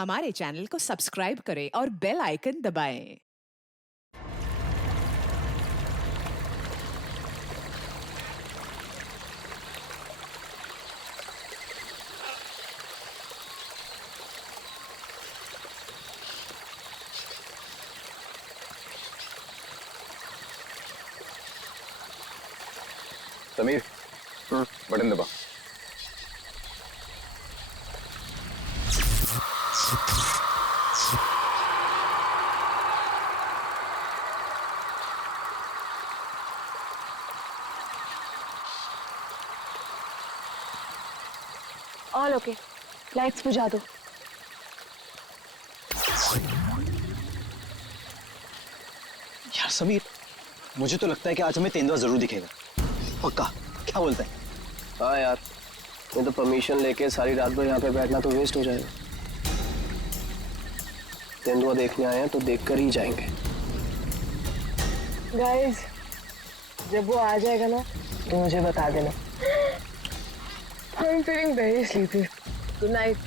हमारे चैनल को सब्सक्राइब करें और बेल आइकन दबाएं। समीर, बटन दबा। ऑल ओके, लाइट्स बुझा दो। यार समीर, मुझे तो लगता है कि आज हमें तेंदुआ जरूर दिखेगा। पक्का? क्या बोलता है? हाँ यार, मैं तो परमिशन लेके सारी रात भर यहाँ पे बैठना तो वेस्ट हो जाएगा। तेंदुआ देखने आए हैं तो देखकर ही जाएंगे। गाइस, जब वो आ जाएगा ना तो मुझे बता देना। I'm feeling very sleepy. Good night.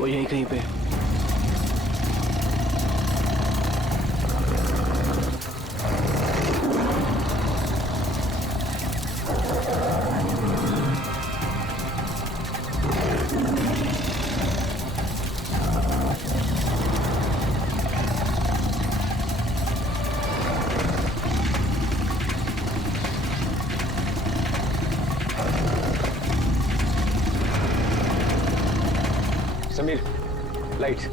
वो यहीं कहीं पे है। समीर, लाइट्स।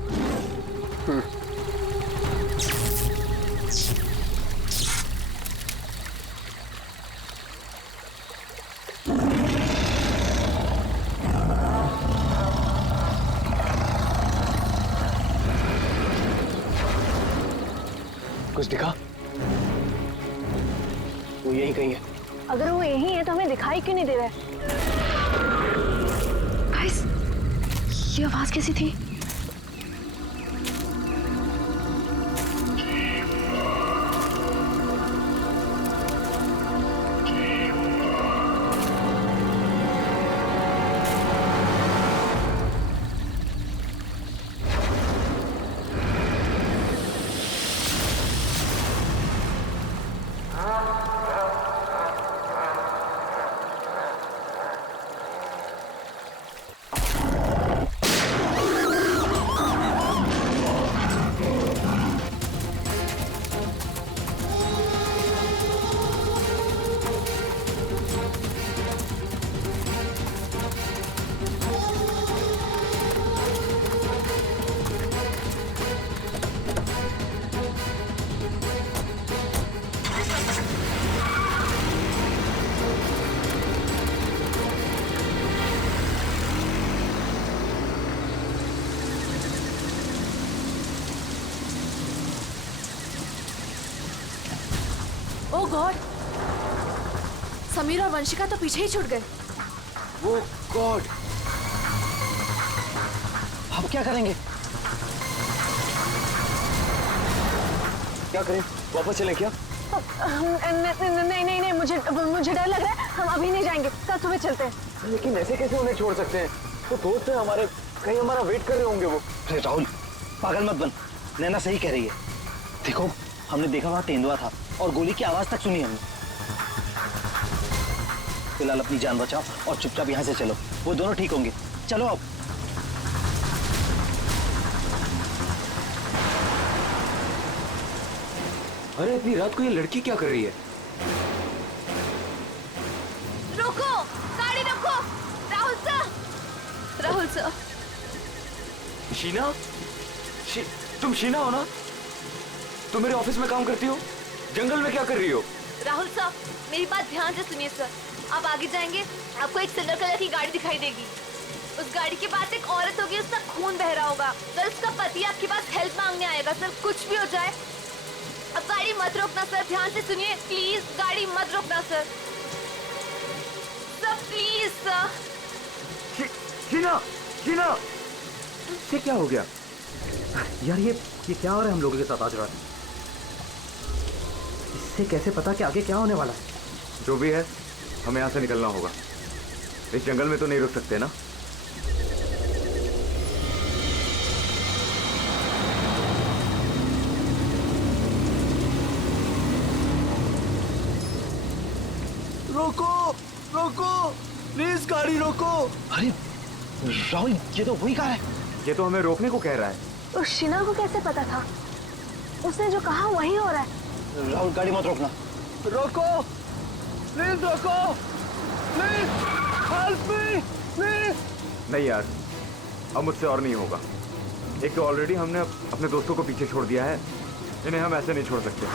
कुछ दिखा? वो यहीं कहीं है। अगर वो यही है तो हमें दिखाई क्यों नहीं दे रहा है? गाइस, ये आवाज कैसी थी? ओह गॉड, समीर और वंशिका तो पीछे ही छूट गए। वो गॉड, अब क्या करेंगे? क्या करें? वापस चलें क्या? नहीं नहीं नहीं, मुझे डर लग रहा है। हम अभी नहीं जाएंगे, कल सुबह चलते हैं। लेकिन ऐसे कैसे उन्हें छोड़ सकते हैं? तो दोस्त है हमारे, कहीं हमारा वेट कर रहे होंगे वो। अरे राहुल, पागल मत बन। नैना सही कह रही है। देखो, हमने देखा वहां तेंदुआ था और गोली की आवाज तक सुनी हमने। फिलहाल अपनी जान बचाओ और चुपचाप यहाँ से चलो। वो दोनों ठीक होंगे। चलो अब। अरे इतनी रात को ये लड़की क्या कर रही है? शीना? तुम शीना हो ना? तुम मेरे ऑफिस में काम करती हो? जंगल में क्या कर रही हो? राहुल साहब, मेरी बात ध्यान से सुनिए सर। आप आगे जाएंगे, आपको एक सिल्वर कलर की गाड़ी दिखाई देगी। उस गाड़ी के पास एक औरत होगी, उसका खून बह रहा होगा। सर, उसका पति आपके पास हेल्प मांगने आएगा। सर, कुछ भी हो जाए, अब गाड़ी मत रोकना सर। ध्यान से सुनिए प्लीज, गाड़ी मत रोकना sir. Sir please sir. Sheena, Sheena, ये क्या हो गया? यार ये क्या हो रहा है हम लोगों के साथ आज रात? इससे कैसे पता कि आगे क्या होने वाला है? जो भी है, हमें यहाँ से निकलना होगा। इस जंगल में तो नहीं रुक सकते ना। रोको, रोको, प्लीज गाड़ी रोको। अरे राहुल, ये तो वही कार है। ये तो हमें रोकने को कह रहा है। तो शीना को कैसे पता था? उसने जो कहा वही हो रहा है। राहुल, गाड़ी मत रोकना। रोको, प्लीज रोको, प्लीज हेल्प मी, प्लीज। नहीं यार, अब मुझसे और नहीं होगा। एक तो ऑलरेडी हमने अपने दोस्तों को पीछे छोड़ दिया है, इन्हें हम ऐसे नहीं छोड़ सकते।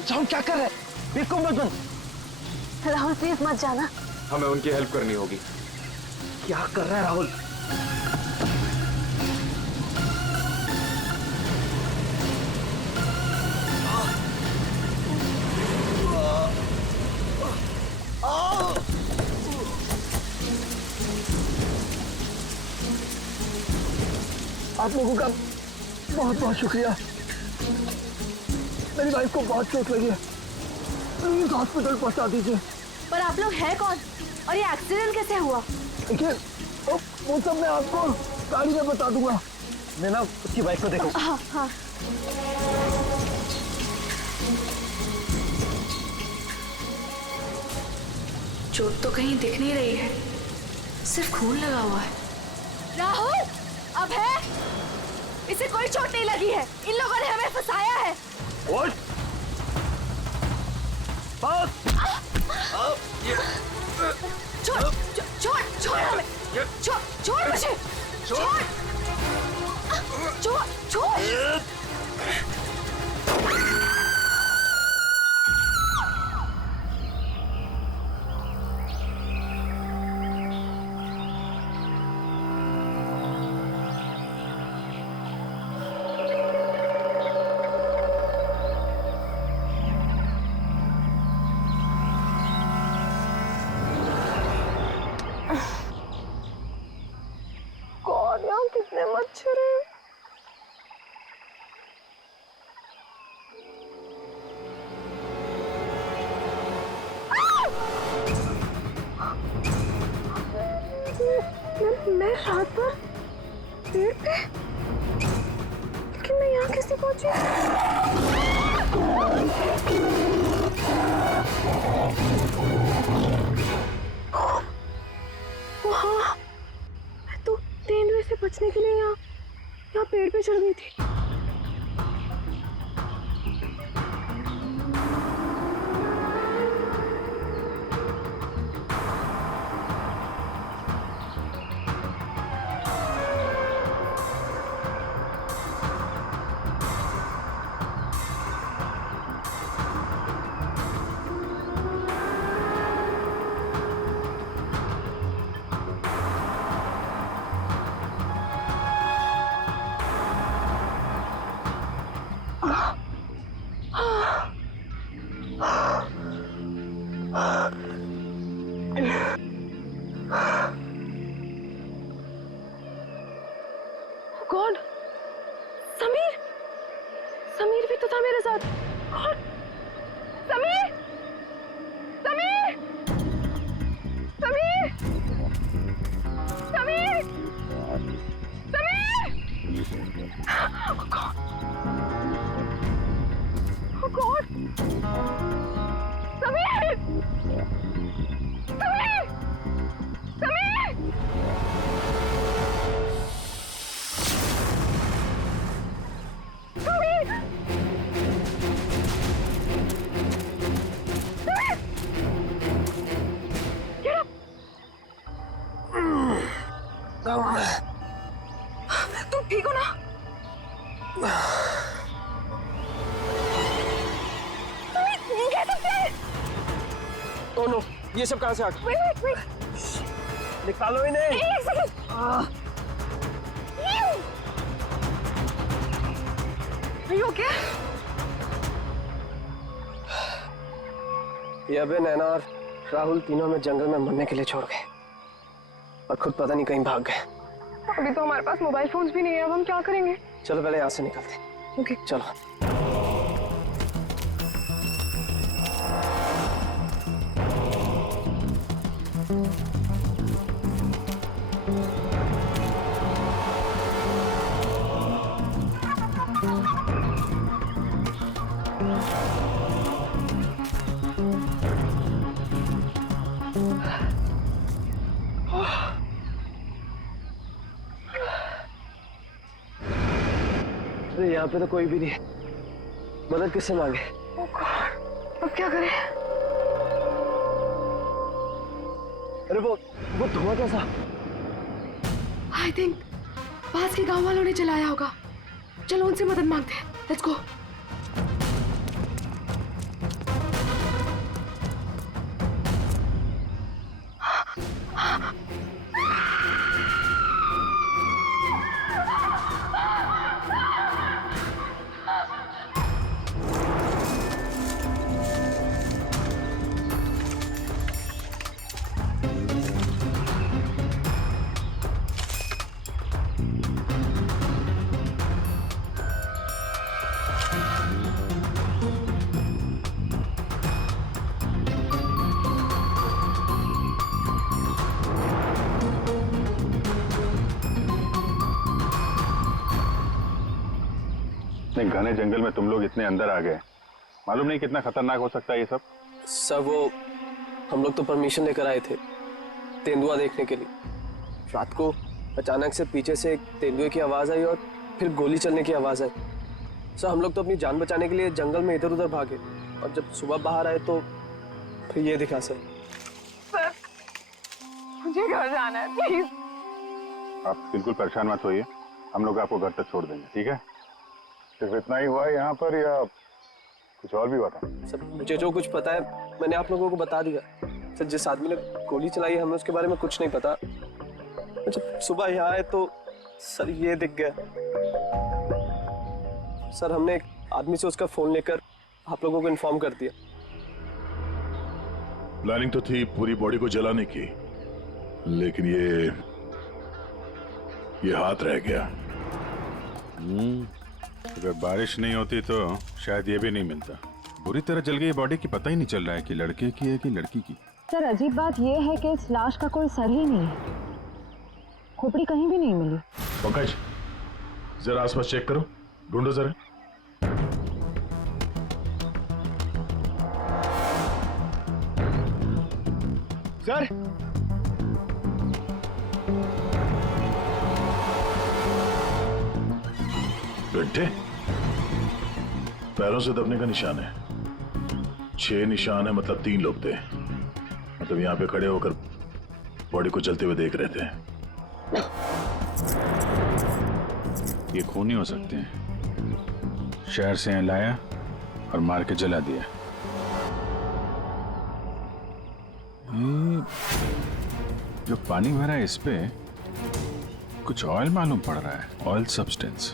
राहुल क्या कर रहे हैं? बेवकूफ मत बन। राहुल प्लीज मत जाना। हमें उनकी हेल्प करनी होगी। क्या कर रहा है राहुल? आप लोगों का बहुत बहुत शुक्रिया। मेरी वाइफ को बहुत चोट लगी है, प्लीज हॉस्पिटल पहुंचा दीजिए। पर आप लोग हैं कौन और ये एक्सीडेंट कैसे हुआ? देखिए, वो सब मैं आपको गाड़ी में बता दूंगा। नैना, उसकी बाइक को देखो। हाँ हाँ। चोट तो कहीं दिख नहीं रही है, सिर्फ खून लगा हुआ है। राहुल, अब है, इसे कोई चोट नहीं लगी है। इन लोगों ने हमें फंसाया है। छोड़, छोड़, छोड़ हमें, छोड़, छोड़ मुझे, छोड़, छोड़, छोड़। गॉड, यहाँ कितने मच्छर हैं। मैं रात भर पेड़ पे, लेकिन मैं यहाँ कैसे पहुंची? वहाँ मैं तो तेंदुए से बचने के लिए यहाँ पेड़ पे चढ़ गई थी। गॉड, समीर, समीर भी तो था मेरे साथ। God, Sameer, Sameer, Sameer, Sameer, Sameer. Oh God, oh God, Sameer, Sameer. Oh no, ये सब कहाँ से आ गया? निकालो इन्हें। ओके? ये अबे, नैना और राहुल तीनों में जंगल में मरने के लिए छोड़ गए और खुद पता नहीं कहीं भाग गए। अभी तो हमारे पास मोबाइल फोन्स भी नहीं है, अब हम क्या करेंगे? चलो पहले यहाँ से निकलते हैं। ओके चलो। अरे यहाँ पे तो कोई भी नहीं है, मदद किससे मांगे? अब क्या करें? अरे वो धुआं कैसा? आई थिंक पास के गांव वालों ने चलाया होगा। चलो उनसे मदद मांगते हैं। Let's go. इतने घने जंगल में तुम लोग इतने अंदर आ गए, मालूम नहीं कितना खतरनाक हो सकता है ये सब। सर वो हम लोग तो परमिशन लेकर आए थे तेंदुआ देखने के लिए। रात को अचानक से पीछे से एक तेंदुए की आवाज आई और फिर गोली चलने की आवाज आई। सर हम लोग तो अपनी जान बचाने के लिए जंगल में इधर उधर भागे और जब सुबह बाहर आए तो फिर ये दिखा। सर मुझे घर जाना है, प्लीज। आप बिल्कुल परेशान मत होइए, हम लोग आपको घर तक छोड़ देंगे, ठीक है? सिर्फ इतना ही हुआ है यहाँ पर या कुछ और भी हुआ था? सर मुझे जो कुछ पता है मैंने आप लोगों को बता दिया। सर जिस आदमी ने गोली चलाई है हमें उसके बारे में कुछ नहीं पता। जब सुबह यहाँ आए तो सर ये दिख गया। सर हमने एक आदमी से उसका फोन लेकर आप लोगों को इन्फॉर्म कर दिया। प्लानिंग तो थी पूरी बॉडी को जलाने की, लेकिन ये हाथ रह गया। अगर बारिश नहीं होती तो शायद ये भी नहीं मिलता। बुरी तरह जल गई बॉडी की, पता ही नहीं चल रहा है कि लड़के की है कि लड़की की। सर अजीब बात यह है कि इस लाश का कोई सर ही नहीं है, खोपड़ी कहीं भी नहीं मिली। पंकज जरा आसपास चेक करो, ढूंढो जरा। सर गड्ढे, पैरों से दबने का निशान है। 6 निशान है, मतलब 3 लोग थे। मतलब यहाँ पे खड़े होकर बॉडी को जलते हुए देख रहे थे। ये खूनी हो सकते हैं। शहर से यहाँ लाया और मार के जला दिया। जो पानी भरा है इस पे कुछ ऑयल मालूम पड़ रहा है, ऑयल सब्सटेंस।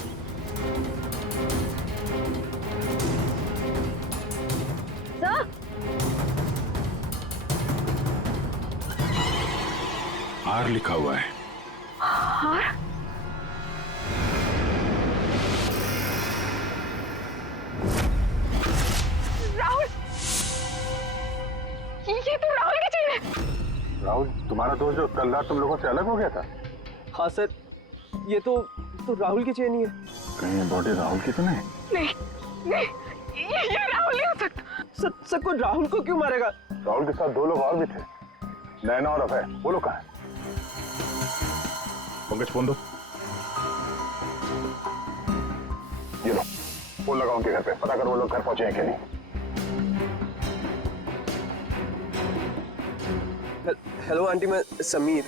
आर लिखा हुआ है। आर? राहुल, ये तो राहुल की चेन है। राहुल तुम्हारा दोस्त जो कल रात तुम लोगों से अलग हो गया था? हाँ सर ये तो राहुल की चेन ही है। कहीं ये बॉडी राहुल की तो नहीं? नहीं, ये राहुल नहीं हो सकता। सर कोई राहुल को क्यों मारेगा? राहुल के साथ 2 लोग और भी थे, नैना और अभय। वो लोग कहाँ हैं? पंकज फोन दो। ये लो, फोन लगाओ उनके घर पे, पता करो वो लोग घर पहुंचे हैं कि नहीं। हेलो आंटी, मैं समीर।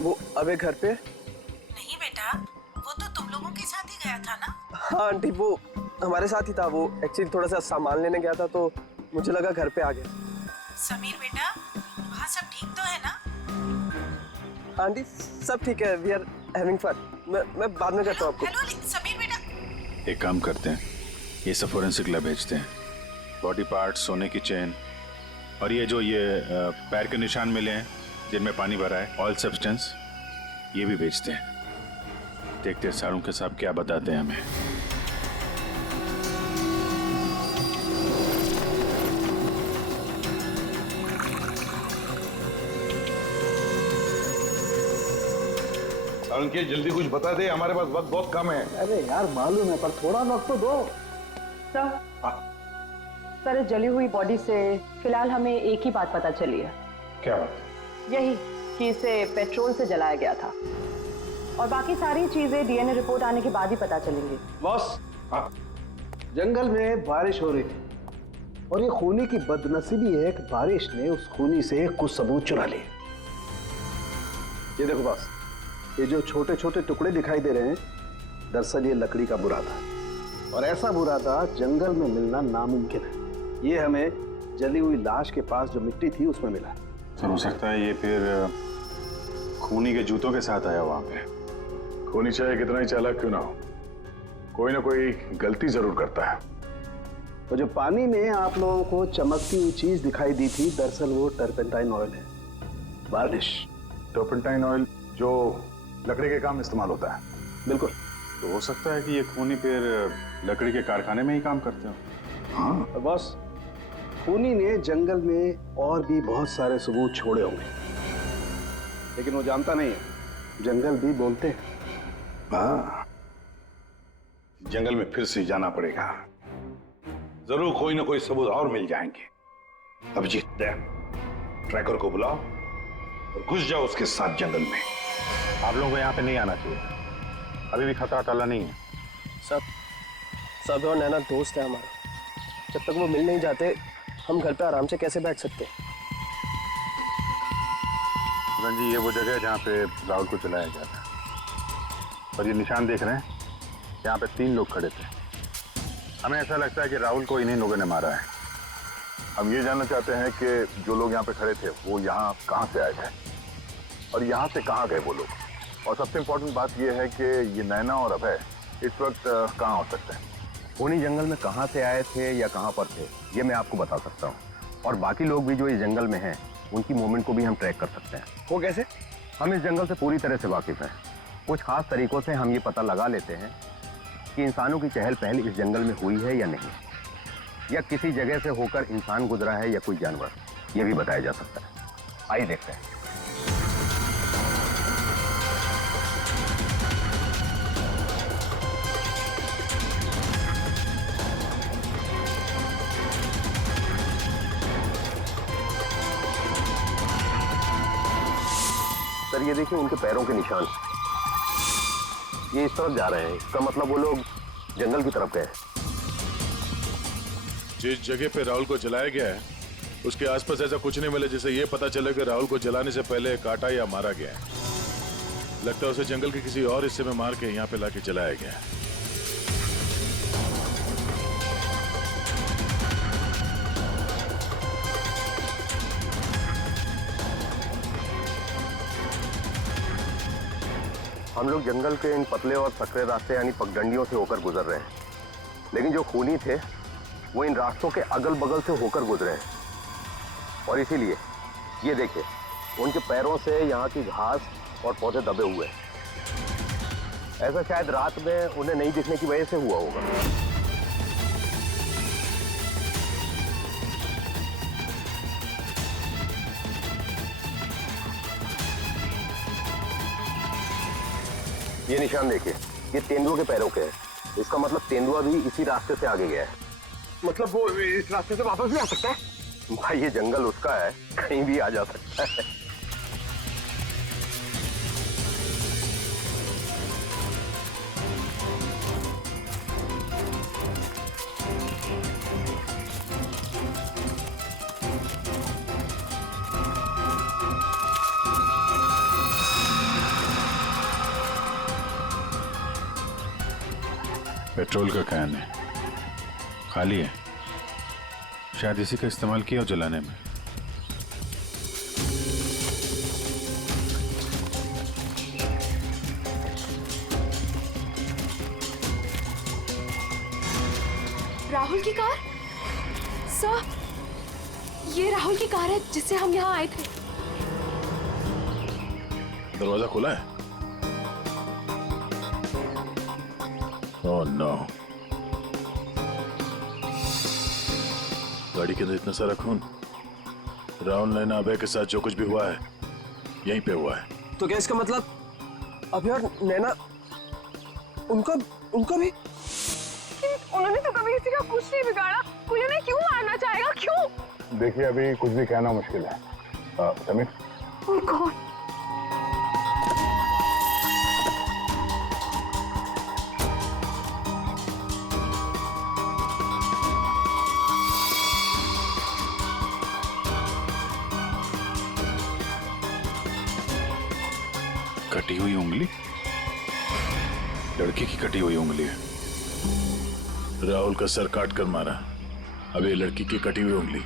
वो अबे घर पे? नहीं बेटा, वो तो तुम लोगों के साथ ही गया था ना? हाँ आंटी वो हमारे साथ ही था। वो एक्चुअली थोड़ा सा सामान लेने गया था तो मुझे लगा घर पे आ गया। समीर बेटा, वहाँ सब ठीक तो है ना? आंटी सब ठीक है, वी आर हैविंग फन। मैं बाद में करता हूँ आपको। हेलो समीर बेटा। एक काम करते हैं, ये सब फोरेंसिक लैब भेजते हैं। बॉडी पार्ट, सोने की चेन और ये जो पैर के निशान मिले हैं जिनमें पानी भरा है, ऑयल सब्सटेंस, ये भी भेजते हैं। देखते हैं सारुंके साहब क्या बताते हैं हमें। सारुंके जल्दी कुछ बता दे, हमारे पास वक्त बहुत कम है। अरे यार मालूम है, पर थोड़ा वक्त तो दो। सर, इस जली हुई बॉडी से फिलहाल हमें एक ही बात पता चली है। क्या बात? यही कि इसे पेट्रोल से जलाया गया था, और बाकी सारी चीजें डीएनए रिपोर्ट आने के बाद ही पता चलेंगी। बॉस, जंगल में बारिश हो रही थी और ये खूनी की बदनसीबी है कि बारिश ने उस खूनी से कुछ सबूत चुरा लिए। ये देखो बॉस, ये जो छोटे छोटे टुकड़े दिखाई दे रहे हैं, दरअसल ये लकड़ी का बुरादा, और ऐसा बुरादा जंगल में मिलना नामुमकिन है। ये हमें जली हुई लाश के पास जो मिट्टी थी उसमें मिला। तो हो सकता है ये फिर खूनी के जूतों के साथ आया वहां पे। खूनी चाहे कितना ही चालाक क्यों ना हो, कोई ना कोई गलती जरूर करता है। तो जो पानी में आप लोगों को चमकती हुई चीज दिखाई दी थी, दरअसल वो टर्पेंटाइन ऑयल है, वार्निश। टर्पेंटाइन ऑयल जो लकड़ी के काम में इस्तेमाल होता है। बिल्कुल। तो हो सकता है कि ये खूनी फिर लकड़ी के कारखाने में ही काम करते हो। हाँ। और बॉस, खूनी ने जंगल में और भी बहुत सारे सबूत छोड़े होंगे, लेकिन वो जानता नहीं है जंगल भी बोलते हैं। हाँ, जंगल में फिर से जाना पड़ेगा, जरूर कोई ना कोई सबूत और मिल जाएंगे। अभिजीत, ट्रैकर को बुलाओ और घुस जाओ उसके साथ जंगल में। आप लोगों को यहाँ पे नहीं आना चाहिए, अभी भी खतरा टला नहीं है। सब और नैना दोस्त है हमारा, जब तक वो मिल नहीं जाते हम घर पे आराम से कैसे बैठ सकते? जी, ये वो जगह है जहाँ पे राहुल को चलाया गया था, और ये निशान देख रहे हैं, यहाँ पे 3 लोग खड़े थे। हमें ऐसा लगता है कि राहुल को इन्हीं लोगों ने मारा है। हम ये जानना चाहते हैं कि जो लोग यहाँ पे खड़े थे वो यहाँ कहाँ से आए थे और यहाँ से कहाँ गए वो लोग, और सबसे इम्पोर्टेंट बात ये है कि ये नैना और अभय इस वक्त कहाँ हो सकते हैं। खूनी जंगल में कहाँ से आए थे या कहाँ पर थे, ये मैं आपको बता सकता हूँ, और बाकी लोग भी जो इस जंगल में हैं उनकी मूवमेंट को भी हम ट्रैक कर सकते हैं। वो कैसे? हम इस जंगल से पूरी तरह से वाकिफ हैं। कुछ खास तरीकों से हम ये पता लगा लेते हैं कि इंसानों की चहल पहल इस जंगल में हुई है या नहीं, या किसी जगह से होकर इंसान गुजरा है या कोई जानवर, ये भी बताया जा सकता है। आइए देखते हैं। सर, ये देखिए उनके पैरों के निशान, ये इस तरफ जा रहे हैं, इसका मतलब वो लोग जंगल की तरफ गए। जिस जगह पे राहुल को जलाया गया है उसके आसपास ऐसा कुछ नहीं मिला जिससे ये पता चले कि राहुल को जलाने से पहले काटा या मारा गया है। लगता है उसे जंगल के किसी और हिस्से में मार के यहाँ पे लाके जलाया गया है। हम लोग जंगल के इन पतले और सकरे रास्ते यानी पगडंडियों से होकर गुजर रहे हैं, लेकिन जो खूनी थे वो इन रास्तों के अगल बगल से होकर गुजरे हैं, और इसीलिए ये देखिए उनके पैरों से यहाँ की घास और पौधे दबे हुए हैं। ऐसा शायद रात में उन्हें नहीं दिखने की वजह से हुआ होगा। ये निशान देखिए, ये तेंदुआ के पैरों के हैं, इसका मतलब तेंदुआ भी इसी रास्ते से आगे गया है। मतलब वो इस रास्ते से वापस भी आ सकता है? भाई ये जंगल उसका है, कहीं भी आ जा सकता है। पेट्रोल का कैन है, खाली है, शायद इसी का इस्तेमाल किया हो जलाने में। राहुल की कार? सर, ये राहुल की कार है जिससे हम यहाँ आए थे। दरवाजा खुला है? Oh no. गाड़ी के अंदर इतना सारा खून। राहुल नैना अभय के साथ जो कुछ भी हुआ है यहीं पे हुआ है। तो क्या इसका मतलब अभय और नैना उनका भी? उन्होंने तो कभी किसी का कुछ नहीं बिगाड़ा, कोई उन्हें क्यों मारना चाहेगा, क्यों? देखिए अभी कुछ भी कहना मुश्किल है। समीर, ओह गॉड। कटी हुई उंगली? लड़की की कटी हुई उंगली है। राहुल का सर काट कर मारा, अब ये लड़की की कटी हुई उंगली।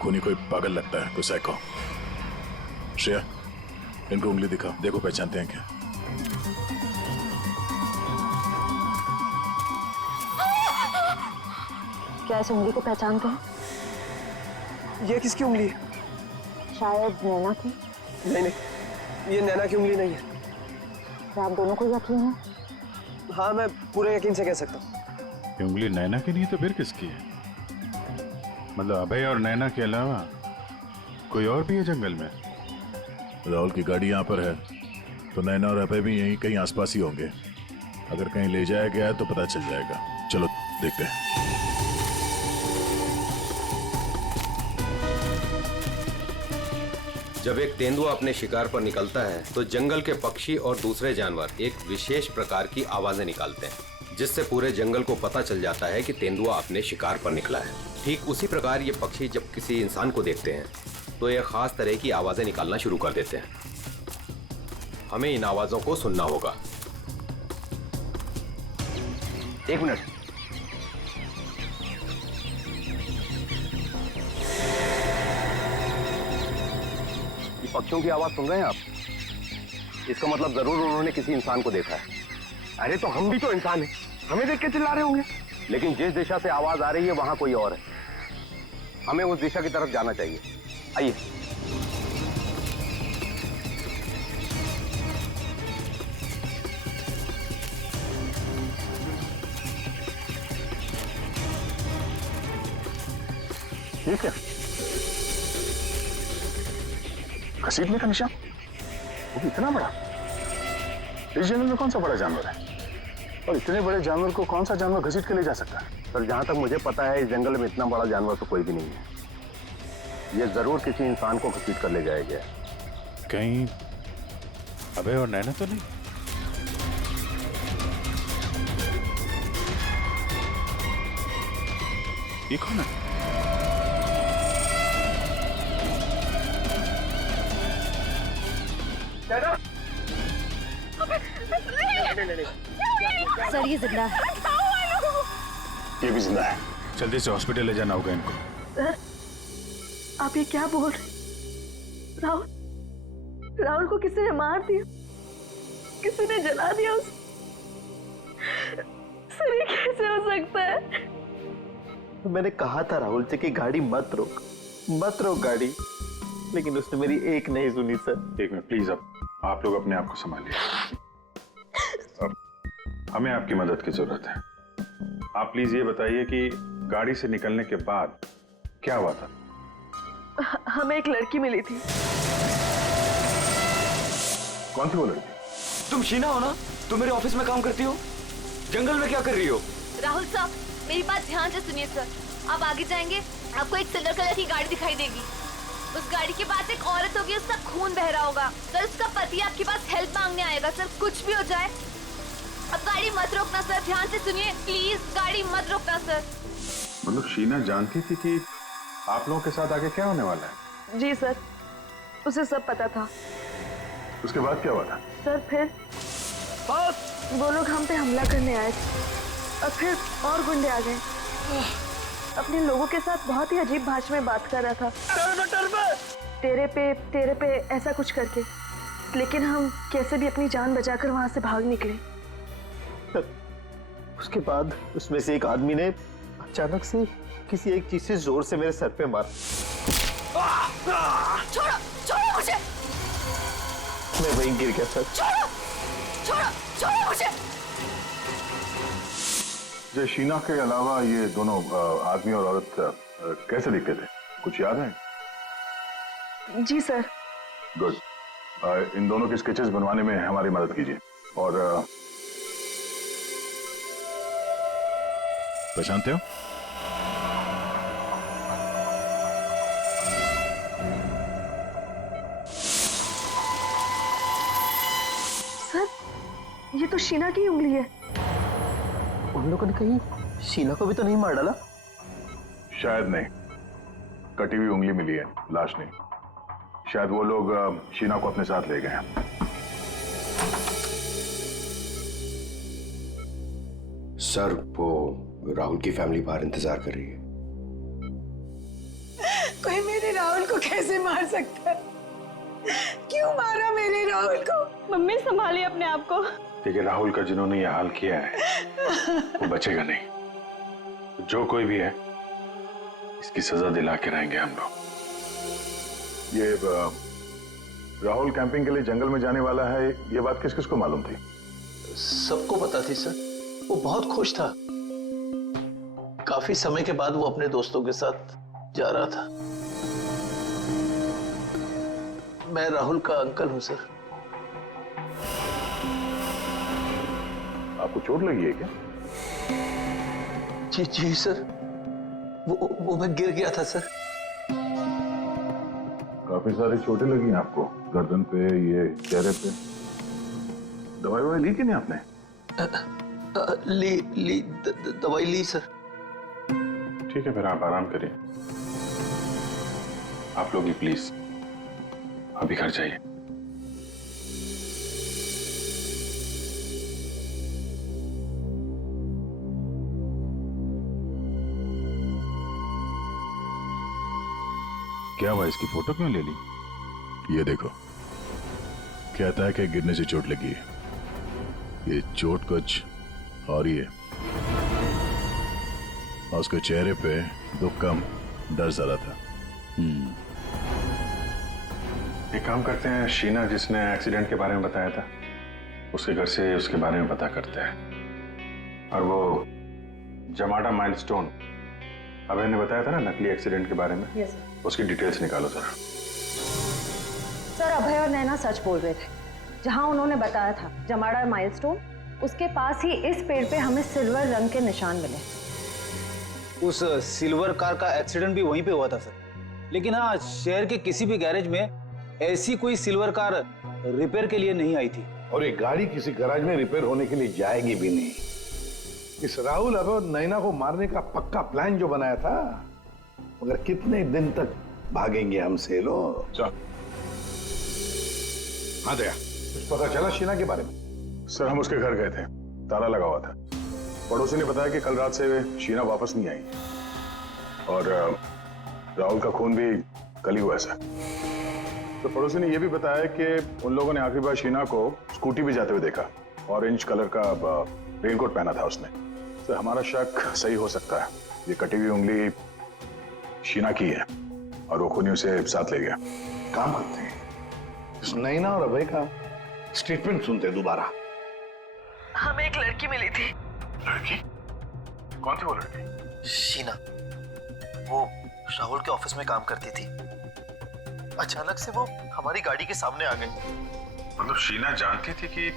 खूनी कोई पागल लगता है, कोई साइको। श्रेया, इनको उंगली दिखाओ, देखो पहचानते हैं क्या। क्या इस उंगली को पहचानते हैं? ये किसकी उंगली है? शायद नैना की। नहीं, ये नैना की उंगली नहीं है। क्या आप दोनों को यकीन है? हाँ, मैं पूरे यकीन से कह सकता हूँ। ये उंगली नैना की नहीं है तो फिर किसकी है? मतलब अभय और नैना के अलावा कोई और भी है जंगल में? राहुल की गाड़ी यहाँ पर है तो नैना और अभय भी यहीं कहीं आसपास ही होंगे। अगर कहीं ले जाया गया है तो पता चल जाएगा। चलो देखते हैं। जब एक तेंदुआ अपने शिकार पर निकलता है तो जंगल के पक्षी और दूसरे जानवर एक विशेष प्रकार की आवाजें निकालते हैं, जिससे पूरे जंगल को पता चल जाता है कि तेंदुआ अपने शिकार पर निकला है। ठीक उसी प्रकार ये पक्षी जब किसी इंसान को देखते हैं तो ये खास तरह की आवाजें निकालना शुरू कर देते हैं। हमें इन आवाजों को सुनना होगा। एक मिनट। ये पक्षियों की आवाज सुन रहे हैं आप? इसका मतलब जरूर उन्होंने किसी इंसान को देखा है। अरे तो हम भी तो इंसान हैं, हमें देख के चिल्ला रहे होंगे। लेकिन जिस दिशा से आवाज आ रही है वहां कोई और है। हमें उस दिशा की तरफ जाना चाहिए। आइए। ये क्या? घसीटने का निशान? वो भी इतना बड़ा? इस जंगल में कौन सा बड़ा जानवर है? और इतने बड़े जानवर को कौन सा जानवर घसीट के ले जा सकता है? सर, जहां तक मुझे पता है इस जंगल में इतना बड़ा जानवर तो कोई भी नहीं है। ये जरूर किसी इंसान को घसीट कर ले जाएगा। कहीं अभय और नैना तो नहीं? ये कौन है? सर, ये जिंदा है। ये भी जिंदा है। जल्दी से हॉस्पिटल ले जाना होगा इनको। सर, आप ये क्या बोल रहे? राहुल को किसी ने मार दिया, किसी ने जला दिया उसे। सर, ये कैसे हो सकता है? मैंने कहा था राहुल से कि गाड़ी मत रोक गाड़ी, लेकिन उसने मेरी एक नहीं सुनी सर। एक मिनट प्लीज, अब आप लोग अपने आप को संभालिए। अब हमें आपकी मदद की जरूरत है। आप प्लीज ये बताइए कि गाड़ी से निकलने के बाद क्या हुआ था? हमें एक लड़की मिली थी। कौन थी वो लड़की? तुम शीना हो ना? तुम मेरे ऑफिस में काम करती हो? जंगल में क्या कर रही हो? राहुल साहब, मेरी बात ध्यान से सुनिए सर। आप आगे जाएंगे, आपको एक सिल्वर कलर की गाड़ी दिखाई देगी। उस गाड़ी के पास एक औरत होगी, उसका खून बह रहा होगा। सर, उसका पति आपके पास हेल्प मांगने आएगा। सर, कुछ भी हो जाए अब गाड़ी मत रोकना सर। ध्यान से सुनिए प्लीज, गाड़ी मत रोकना सर। मतलब शीना जानती थी कि आप लोगों के साथ आगे क्या होने वाला है? जी सर, उसे सब पता था। उसके बाद क्या हुआ था? सर, फिर वो लोग हम पे हमला करने आए थे और फिर और गुंडे आ गए। अपने लोगों के साथ बहुत ही अजीब भाषा में बात कर रहा था, तेरे पे ऐसा कुछ करके। लेकिन हम कैसे भी अपनी जान बचाकर वहां से भाग निकले। उसके बाद उसमें से एक आदमी ने अचानक से किसी एक चीज से जोर से मेरे सर पे मारा। छोड़ो छोड़ो मुझे, मैं वहीं गिर गया सर। छोड़ो छोड़ो छोड़ो मुझे। जो शीना के अलावा ये दोनों आदमी और औरत कैसे दिखते थे, कुछ याद है? जी सर। गुड। इन दोनों के स्केचेस बनवाने में हमारी मदद कीजिए। और पहचानते हो? सर, ये तो शीना की उंगली है। उन लोगों ने कहीं शीना को भी तो नहीं मार डाला? शायद नहीं, कटी हुई उंगली मिली है, लाश नहीं। शायद वो लोग शीना को अपने साथ ले गए हैं। सर, वो राहुल की फैमिली बाहर इंतजार कर रही है। कोई मेरे राहुल को कैसे मार सकता है? क्यों मारा मेरे राहुल को? मम्मी संभालिए अपने आप को। देखिए, राहुल का जिन्होंने ये हाल किया है वो बचेगा नहीं। जो कोई भी है इसकी सजा दिला के रहेंगे हम लोग। ये राहुल कैंपिंग के लिए जंगल में जाने वाला है, ये बात किस किस को मालूम थी? सबको पता थी सर। वो बहुत खुश था। काफी समय के बाद वो अपने दोस्तों के साथ जा रहा था। मैं राहुल का अंकल हूं सर। आपको चोट लगी है क्या? जी जी सर, वो मैं गिर गया था सर। काफी सारी चोटें लगी हैं आपको, गर्दन पे, ये चेहरे पे। दवाई ववाई ली कि नहीं आपने? दवाई ली सर। ठीक है, फिर आप आराम करिए। आप लोग भी प्लीज अभी घर जाइए। क्या हुआ, इसकी फोटो क्यों ले ली? ये देखो, कहता है कि गिरने से चोट लगी है। ये चोट कुछ और ही है। और उसके चेहरे पे दुख कम, डर ज्यादा था। एक काम करते हैं, शीना जिसने एक्सीडेंट के बारे में बताया था उसके घर से उसके बारे में पता करते हैं। और वो जमाडा माइलस्टोन अभय ने बताया था ना, नकली एक्सीडेंट के बारे में। Yes sir. उसकी डिटेल्स निकालो जरा। सर, अभय और नैना सच बोल रहे थे। जहां उन्होंने बताया था जमाड़ा माइलस्टोन, उसके पास ही इस पेड़ पे हमें सिल्वर रंग के निशान मिले। उस सिल्वर कार का एक्सीडेंट भी वहीं पे हुआ था सर। लेकिन हाँ, शहर के किसी भी गैरेज में ऐसी कोई सिल्वर कार रिपेयर के लिए नहीं आई थी। और ये गाड़ी किसी गैराज में रिपेयर होने के लिए जाएगी भी नहीं। इस राहुल अब नैना को मारने का पक्का प्लान जो बनाया था, मगर कितने दिन तक भागेंगे हमसे लोग। हाँ दया, कुछ पता चला शीना के बारे में? सर, हम उसके घर गए थे, ताला लगा हुआ था। पड़ोसी ने बताया कि कल रात से शीना वापस नहीं आई और राहुल का खून भी कल ही हुआ सर। तो पड़ोसी ने यह भी बताया कि उन लोगों ने आखिरी बार शीना को स्कूटी पे जाते हुए देखा। ऑरेंज कलर का रेनकोट पहना था उसने। तो हमारा शक सही हो सकता है, ये कटी हुई उंगली शीना की है और वो खूनी उसे साथ ले गया। काम करते हैं, इस नैना और अभय का स्टेटमेंट सुनते हैं दोबारा। हमें एक लड़की मिली थी। लड़की? कौन थी वो लड़की? शीना, वो राहुल के ऑफिस में काम करती थी। अचानक से वो हमारी गाड़ी के सामने आ गई। मतलब शीना जानती थी कि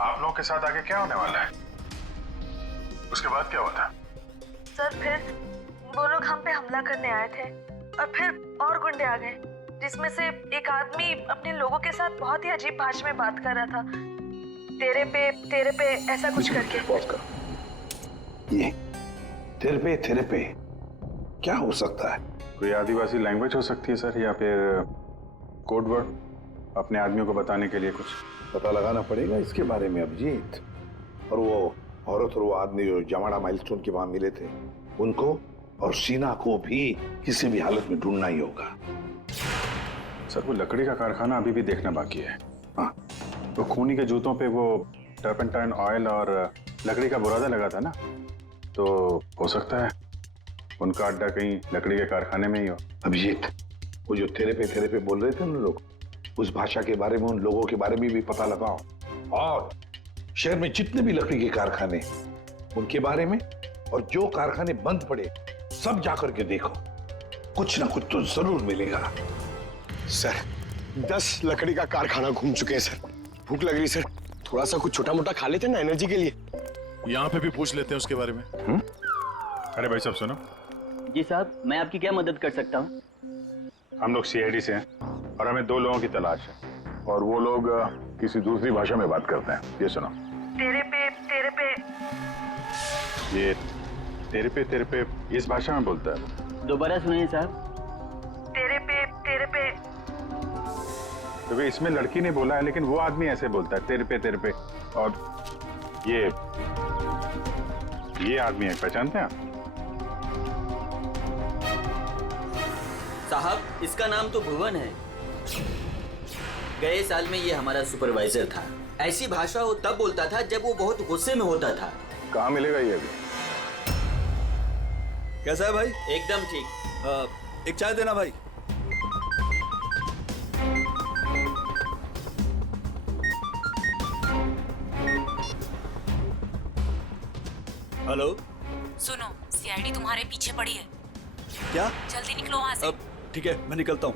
आप लोगों के साथ आगे क्या होने वाला है? उसके बाद क्या हुआ था? सर, फिर वो लोग हम पे हमला करने आए थे और फिर और गुंडे आ गए, जिसमें से एक आदमी अपने लोगों के साथ बहुत ही अजीब भाषा में बात कर रहा था। तेरे पे ऐसा कुछ करके। पॉज करो। ये तेरे पे क्या हो सकता है? कोई आदिवासी लैंग्वेज हो सकती है सर, या फिर कोड वर्ड अपने आदमियों को बताने के लिए कुछ। पता लगाना पड़ेगा इसके बारे में अभिजीत। और वो औरत और वो आदमी जो जमाड़ा माइलस्टोन के वहां मिले थे, उनको और शीना को भी किसी भी हालत में ढूंढना ही होगा। सर, वो लकड़ी का कारखाना अभी भी देखना बाकी है। हाँ, तो खूनी के जूतों पे वो टर्पेंटाइन ऑयल और लकड़ी का बुरादा लगा था ना, तो हो सकता है उनका अड्डा कहीं लकड़ी के कारखाने में ही हो। अभिजीत, वो जो तेरे पे बोल रहे थे ना लोग, उस भाषा के बारे में, उन लोगों के बारे में भी पता लगाओ, और शहर में जितने भी लकड़ी के कारखाने उनके बारे में, और जो कारखाने बंद पड़े सब जाकर के देखो, कुछ ना कुछ तो जरूर मिलेगा। सर 10 लकड़ी का कारखाना घूम चुके हैं सर। भूख लग रही सर, थोड़ा सा कुछ छोटा मोटा खा लेते ना एनर्जी के लिए। यहाँ पे भी पूछ लेते हैं उसके बारे में। अरे भाई साहब सुनो। जी साहब, मैं आपकी क्या मदद कर सकता हूँ? हम लोग सीआईडी से हैं और हमें 2 लोगों की तलाश है, और वो लोग किसी दूसरी भाषा में बात करते हैं। ये सुनो। तेरे पे ये तेरे पे इस भाषा में बोलता है। दोबारा सुनिए साहब। तेरे पे तो इसमें लड़की ने बोला है, लेकिन वो आदमी ऐसे बोलता है तेरे पे। और ये आदमी है, पहचानते हैं आप? साहब, इसका नाम तो भुवन है। गए साल में ये हमारा सुपरवाइजर था। ऐसी भाषा वो तब बोलता था जब वो बहुत गुस्से में होता था। कहाँ मिलेगा ये अभी? कैसा है भाई? एकदम ठीक। एक चाय देना भाई। हेलो, सुनो, सीआईडी तुम्हारे पीछे पड़ी है। क्या? जल्दी निकलो वहां से। ठीक है, मैं निकलता हूँ।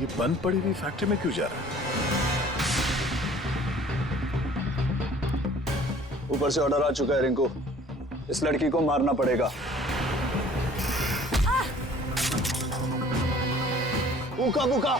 ये बंद पड़ी हुई फैक्ट्री में क्यों जा रहा है? ऊपर से ऑर्डर आ चुका है रिंकू, इस लड़की को मारना पड़ेगा। बुका बुका।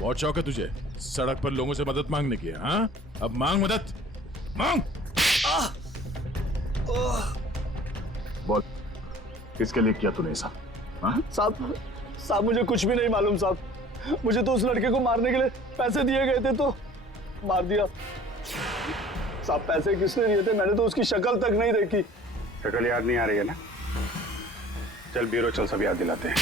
बहुत शौक है तुझे सड़क पर लोगों से मदद मांगने की, हाँ? अब मांग मदद, मांग। बोल, किसके लिए किया तूने ऐसा? साहब मुझे कुछ भी नहीं मालूम साहब। मुझे तो उस लड़के को मारने के लिए पैसे दिए गए थे तो मार दिया। साहब पैसे किसने दिए थे? मैंने तो उसकी शक्ल तक नहीं देखी। शक्ल याद नहीं आ रही है ना? चल ब्यूरो चल, सब याद दिलाते हैं।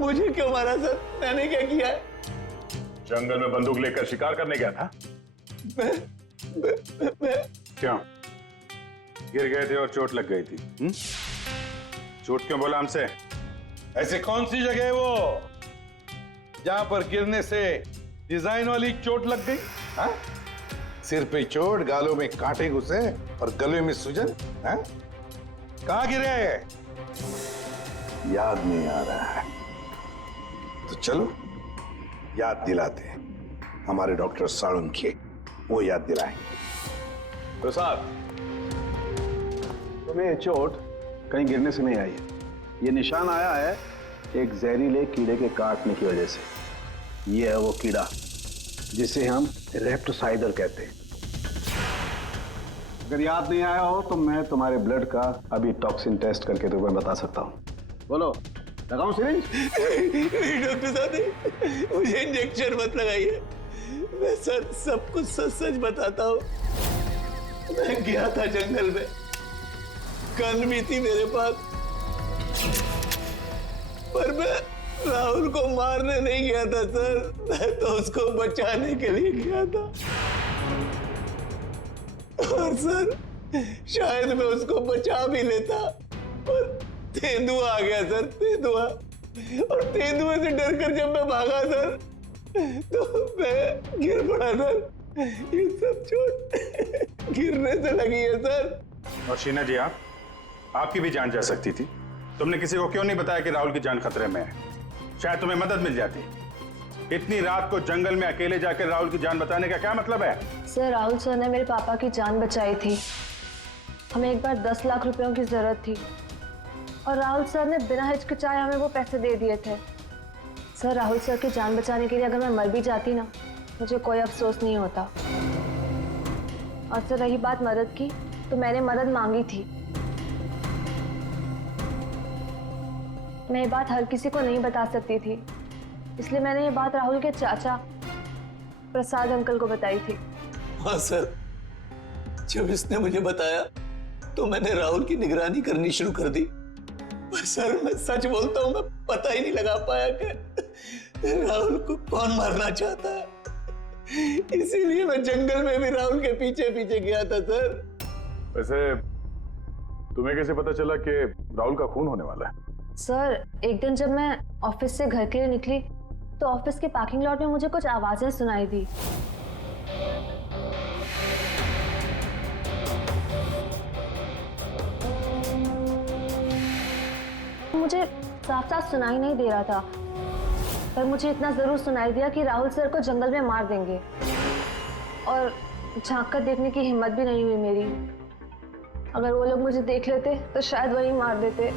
मुझे क्यों मारा सर? मैंने क्या किया है? जंगल में बंदूक लेकर शिकार करने गया था। क्यों? गिर गए थे और चोट लग गई थी। चोट क्यों बोला हमसे? ऐसे कौन सी जगह है वो जहां पर गिरने से डिजाइन वाली चोट लग गई? हा? सिर पे चोट, गालों में कांटे घुसे और गले में सूजन। कहां गिरे? याद नहीं आ रहा है तो चलो याद दिलाते हैं। हमारे डॉक्टर साळुंखे वो याद दिलाएंगे। तो साहब तुम्हें ये चोट कहीं गिरने से नहीं आई है। ये निशान आया है एक जहरीले कीड़े के काटने की वजह से। ये है वो कीड़ा जिसे हम रेप्टोसाइडर कहते हैं। अगर याद नहीं आया हो तो मैं तुम्हारे ब्लड का अभी टॉक्सिन टेस्ट करके तुम्हें बता सकता हूं। बोलो, लगाऊं सिरिंज? नहीं डॉक्टर साहब, मुझे इंजेक्शन मत लगाइए। मैं सर सब कुछ सच सच बताता हूँ। मैं गया था जंगल में, गन भी थी मेरे पास, पर मैं राहुल को मारने नहीं गया था सर, मैं तो उसको बचाने के लिए गया था। और सर शायद मैं उसको बचा भी लेता, पर तेंदुआ आ गया सर, तेंदुआ। और तेंदुए से डरकर जब मैं भागा सर, तो मैं गिर पड़ा सर। ये सब चोट गिरने से लगी है सर। और शीना जी, आपकी भी जान जा सकती थी। तुमने किसी को क्यों नहीं बताया कि राहुल की जान खतरे में है? शायद तुम्हें मदद मिल जाती। इतनी रात को जंगल में अकेले जाकर राहुल की जान बचाने का क्या मतलब है? सर, राहुल सर ने मेरे पापा की जान बचाई थी। हमें एक बार 10 लाख रुपयों की जरूरत थी और राहुल सर ने बिना हिचकिचाए हमें वो पैसे दे दिए थे। सर, राहुल सर की जान बचाने के लिए अगर मैं मर भी जाती ना, मुझे कोई अफसोस नहीं होता। और सर, रही बात मदद की, तो मैंने मदद मांगी थी। मैं ये बात हर किसी को नहीं बता सकती थी, इसलिए मैंने ये बात राहुल के चाचा प्रसाद अंकल को बताई थी। हाँ सर, जब इसने मुझे बताया तो मैंने राहुल की निगरानी करनी शुरू कर दी। पर सर, मैं सच बोलता हूँ, मैं पता ही नहीं लगा पाया कि राहुल को कौन मारना चाहता है। इसीलिए मैं जंगल में भी राहुल के पीछे पीछे गया था सर। वैसे तुम्हें कैसे पता चला कि राहुल का खून होने वाला है? सर, एक दिन जब मैं ऑफिस से घर के लिए निकली तो ऑफिस के पार्किंग लॉट में मुझे कुछ आवाजें सुनाई दी। मुझे साफ साफ सुनाई नहीं दे रहा था, पर मुझे इतना जरूर सुनाई दिया कि राहुल सर को जंगल में मार देंगे। और झांक कर देखने की हिम्मत भी नहीं हुई मेरी। अगर वो लोग मुझे देख लेते तो शायद वही मार देते।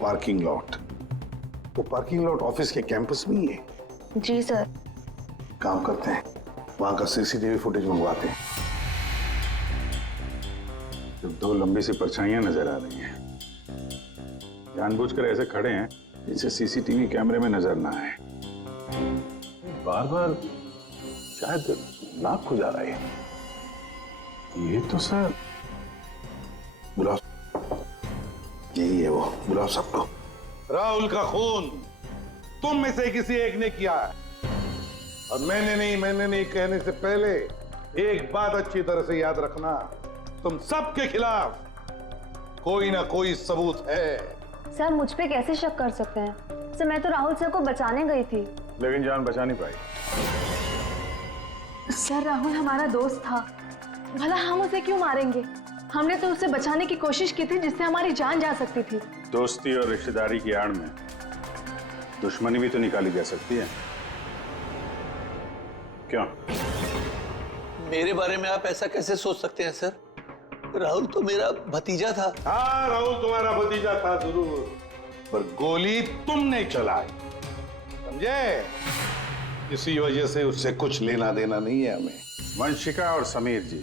Parking lot? वो पार्किंग लॉट ऑफिस के कैंपस में ही है? जी सर। काम करते हैं, वहां का सीसीटीवी फुटेज मंगवाते हैं। जब दो लंबी सी परछाइयां नजर आ रही हैं, जानबूझकर ऐसे खड़े हैं जिसे सीसीटीवी कैमरे में नजर ना आए। बार बार शायद नाक खुजा रहा है। ये तो सर, बुलाओ, यही है वो, बुलाओ सबको। राहुल का खून तुम में से किसी एक ने किया है, और मैंने नहीं कहने से पहले एक बात अच्छी तरह से याद रखना, तुम सबके खिलाफ कोई ना कोई सबूत है। सर, मुझ पे कैसे शक कर सकते हैं? सर, मैं तो राहुल सर को बचाने गई थी। लेकिन जान बचा नहीं पाई। सर, राहुल हमारा दोस्त था, भला हम उसे क्यों मारेंगे? हमने तो उसे बचाने की कोशिश की थी जिससे हमारी जान जा सकती थी। दोस्ती और रिश्तेदारी की आड़ में दुश्मनी भी तो निकाली जा सकती है, क्यों? मेरे बारे में आप ऐसा कैसे सोच सकते हैं सर? राहुल तो मेरा भतीजा था। हाँ, राहुल तुम्हारा भतीजा था जरूर, पर गोली तुमने चलाई, समझे? इसी वजह से उससे कुछ लेना देना नहीं है हमें। वंशिका और समीर जी,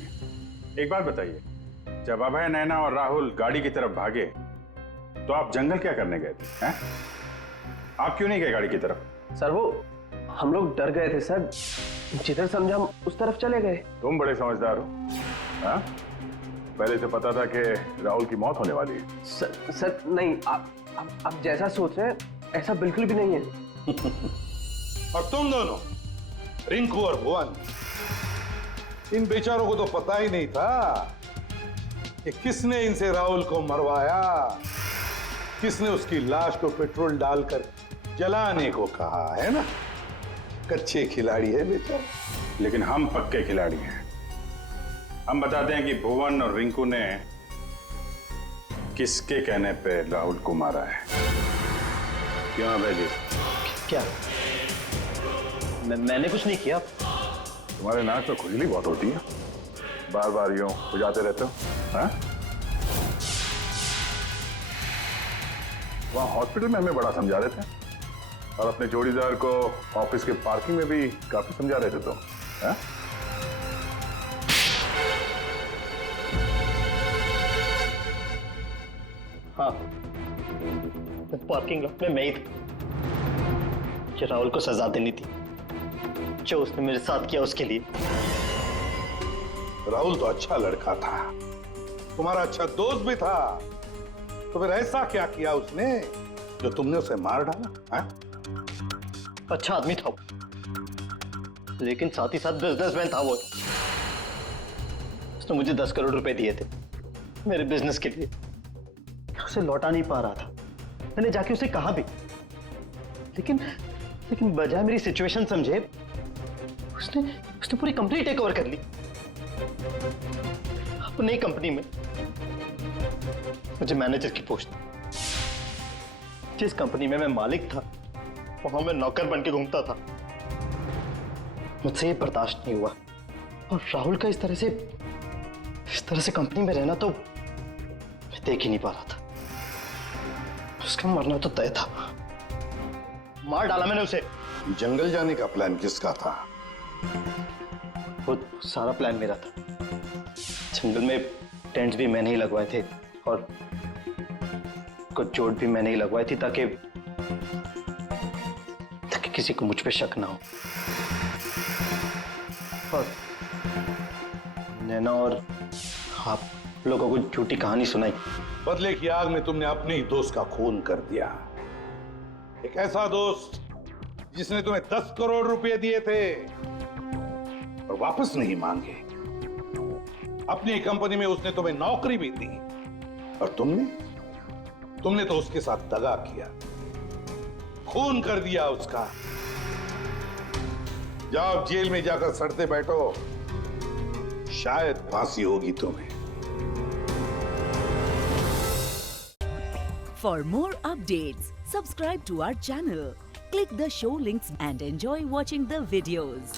एक बात बताइए, जब अभय, नैना और राहुल गाड़ी की तरफ भागे तो आप जंगल क्या करने गए थे? हैं? आप क्यों नहीं गए गाड़ी की तरफ? सर, वो हम लोग डर गए थे सर, जिधर समझा हम उस तरफ चले गए। तुम बड़े समझदार हो। हाँ? पहले से पता था कि राहुल की मौत होने वाली है। सर नहीं, आप जैसा सोच रहे हैं ऐसा बिल्कुल भी नहीं है। और तुम दोनों, रिंकू और भुवन, इन बेचारों को तो पता ही नहीं था कि किसने इनसे राहुल को मरवाया, किसने उसकी लाश को पेट्रोल डालकर जलाने को कहा, है ना? कच्चे खिलाड़ी है बेचारा। लेकिन हम पक्के खिलाड़ी हैं। हम बताते हैं कि भुवन और रिंकू ने किसके कहने पे राहुल को मारा है। क्यों अभय जी? क्या? मैंने कुछ नहीं किया। तुम्हारे नाक में खुजली बहुत होती है, बार बार यूं खुजाते रहते हो। हाँ? वहां हॉस्पिटल में हमें बड़ा समझा रहे थे, और अपने जोड़ीदार को ऑफिस के पार्किंग में भी काफी समझा रहे थे तुम। हाँ? हाँ, पार्किंग लॉट में मैं ही था। कि राहुल को सजा देनी थी जो उसने मेरे साथ किया उसके लिए। राहुल तो अच्छा लड़का था, तुम्हारा अच्छा दोस्त भी था, तो फिर ऐसा क्या किया उसने जो तुमने उसे मार डाला? है? अच्छा आदमी था वो, लेकिन साथ ही साथ बिजनेसमैन था वो। उसने मुझे 10 करोड़ रुपए दिए थे मेरे बिजनेस के लिए, उसे लौटा नहीं पा रहा था। मैंने जाके उसे कहा भी, लेकिन लेकिन बजाय मेरी सिचुएशन समझे उसने पूरी कंपनी टेक ओवर कर ली। अपनी कंपनी में मुझे मैनेजर की पोस्ट, जिस कंपनी में मैं मालिक था वहां मैं नौकर बन के घूमता था। मुझसे ये बर्दाश्त नहीं हुआ और राहुल का इस तरह से कंपनी में रहना तो मैं देख ही नहीं पा रहा था। उसका मरना तो तय था, मार डाला मैंने उसे। जंगल जाने का प्लान किसका था? वो सारा प्लान मेरा था। जंगल में टेंट भी मैंने ही लगवाए थे और कुछ चोट भी मैंने ही लगवाई थी ताकि किसी को मुझ पे शक ना हो। और नैना और आप लोगों को झूठी कहानी सुनाई। बदले की आग में तुमने अपने ही दोस्त का खून कर दिया। एक ऐसा दोस्त जिसने तुम्हें 10 करोड़ रुपए दिए थे और वापस नहीं मांगे। अपनी कंपनी में उसने तुम्हें नौकरी भी दी और तुमने तो उसके साथ दगा किया, खून कर दिया उसका। जाओ जेल में जाकर सड़ते बैठो, शायद फांसी होगी तुम्हें। For more updates, subscribe to our channel, click the show links and enjoy watching the videos.